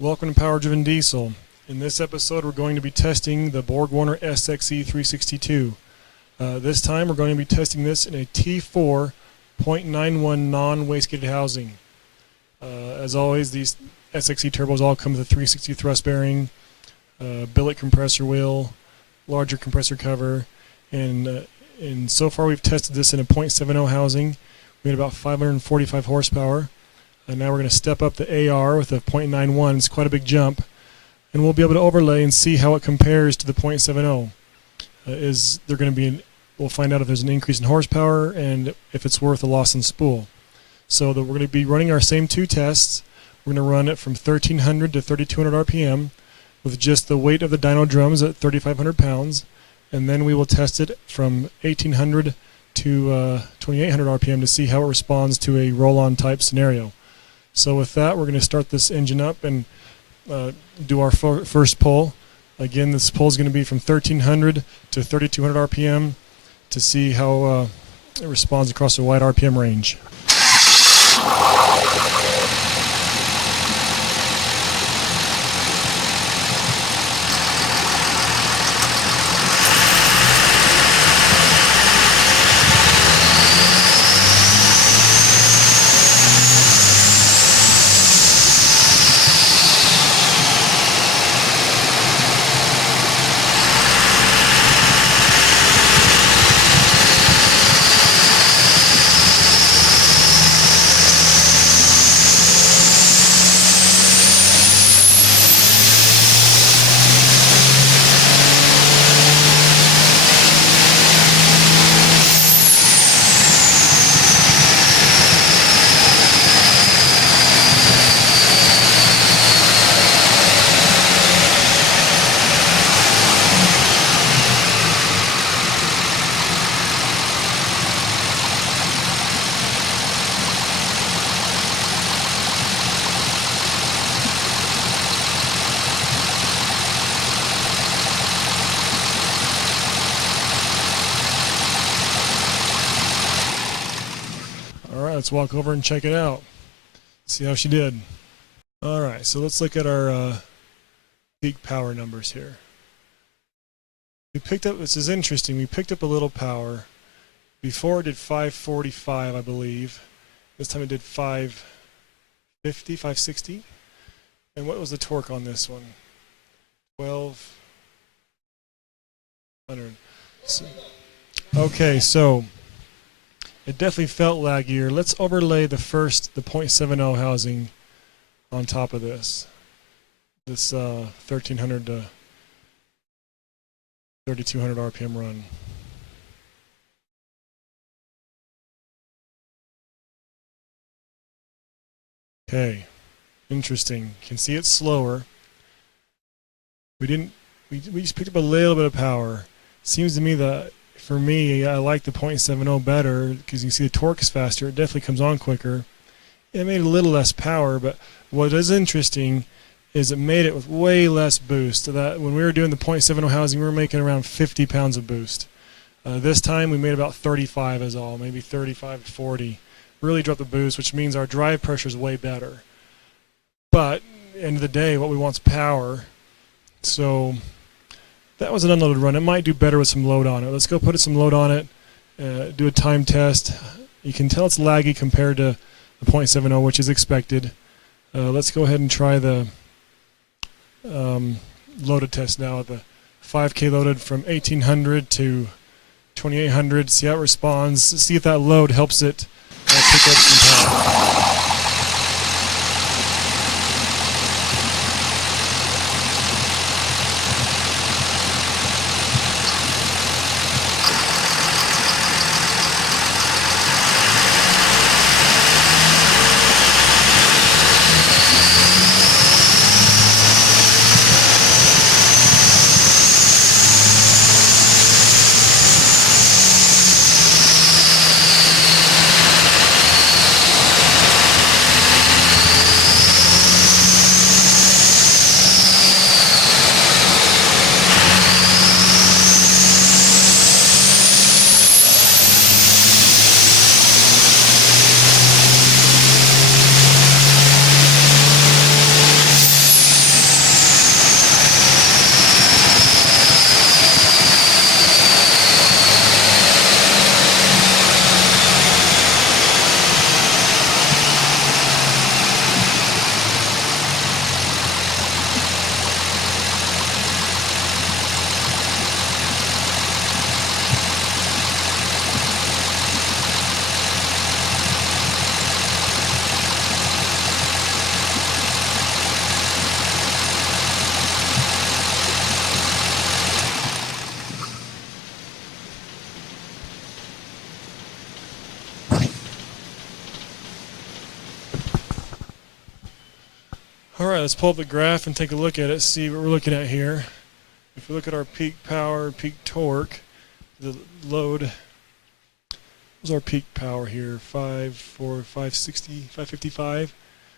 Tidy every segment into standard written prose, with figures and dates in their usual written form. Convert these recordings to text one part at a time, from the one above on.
Welcome to Power Driven Diesel. In this episode we're going to be testing the BorgWarner SX-E 362. This time we're going to be testing this in a T4 0.91 non-wastegated housing. As always, these SX-E turbos all come with a 360 thrust bearing, billet compressor wheel, larger compressor cover, and so far we've tested this in a 0.70 housing. We had about 545 horsepower. And now we're going to step up the AR with a 0.91. It's quite a big jump. And we'll be able to overlay and see how it compares to the 0.70. We'll find out if there's an increase in horsepower and if it's worth a loss in spool. So we're going to be running our same two tests. We're going to run it from 1300 to 3200 RPM with just the weight of the dyno drums at 3,500 pounds. And then we will test it from 1800 to 2800 RPM to see how it responds to a roll-on type scenario. So with that, we're going to start this engine up and do our first pull. Again, this pull is going to be from 1300 to 3200 RPM to see how it responds across a wide RPM range. Alright, let's walk over and check it out. See how she did. Alright, so let's look at our peak power numbers here. This is interesting, we picked up a little power. Before it did 545, I believe. This time it did 550, 560. And what was the torque on this one? 1200. Okay, so it definitely felt laggier. Let's overlay the 0.70 housing on top of this 1300 to 3200 RPM run. Okay, interesting. You can see it's slower. We just picked up a little bit of power. Seems to me that for me, I like the 0.70 better because you can see the torque is faster. It definitely comes on quicker. It made a little less power, but what is interesting is it made it with way less boost. So that when we were doing the 0.70 housing, we were making around 50 pounds of boost. This time we made about 35 is all, maybe 35 to 40. Really dropped the boost, which means our drive pressure is way better. But at the end of the day, what we want is power. So that was an unloaded run. It might do better with some load on it. Let's go put some load on it, do a time test. You can tell it's laggy compared to the 0.70, which is expected. Let's go ahead and try the loaded test now. The 5K loaded from 1800 to 2800. See how it responds. See if that load helps it pick up some power. Alright, let's pull up the graph and take a look at it, see what we're looking at here. If we look at our peak power, peak torque, the load, what's our peak power here? 560, 555.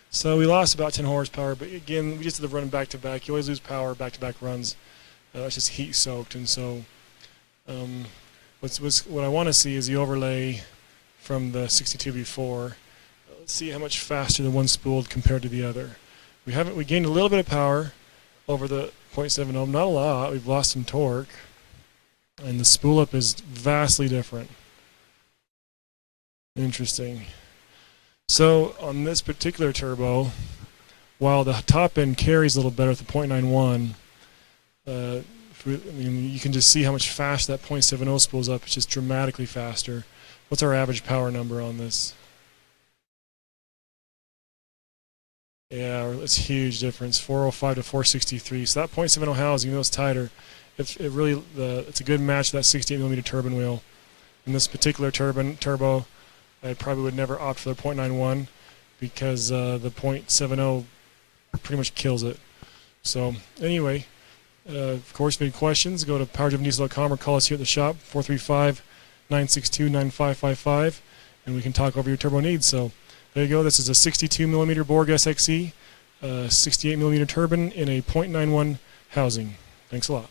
So we lost about 10 horsepower, but again, we just did the run back to back. You always lose power back to back runs. It's just heat soaked, and so what I want to see is the overlay from the 62 before. Let's see how much faster the one spooled compared to the other. We gained a little bit of power over the 0.7 ohm, not a lot. We've lost some torque, and the spool up is vastly different. Interesting. So on this particular turbo, while the top end carries a little better at the 0.91, you can just see how much faster that 0.70 spools up. It's just dramatically faster. What's our average power number on this? Yeah, it's a huge difference, 405 to 463. So that 0.70 housing, even though it's tighter, it's a good match to that 68mm turbine wheel. In this particular turbo, I probably would never opt for the 0.91 because the 0.70 pretty much kills it. So anyway, of course, if you have any questions, go to powerdrivendiesel.com or call us here at the shop, 435-962-9555, and we can talk over your turbo needs. So there you go. This is a 62mm Borg SX-E, 68mm turbine in a 0.91 housing. Thanks a lot.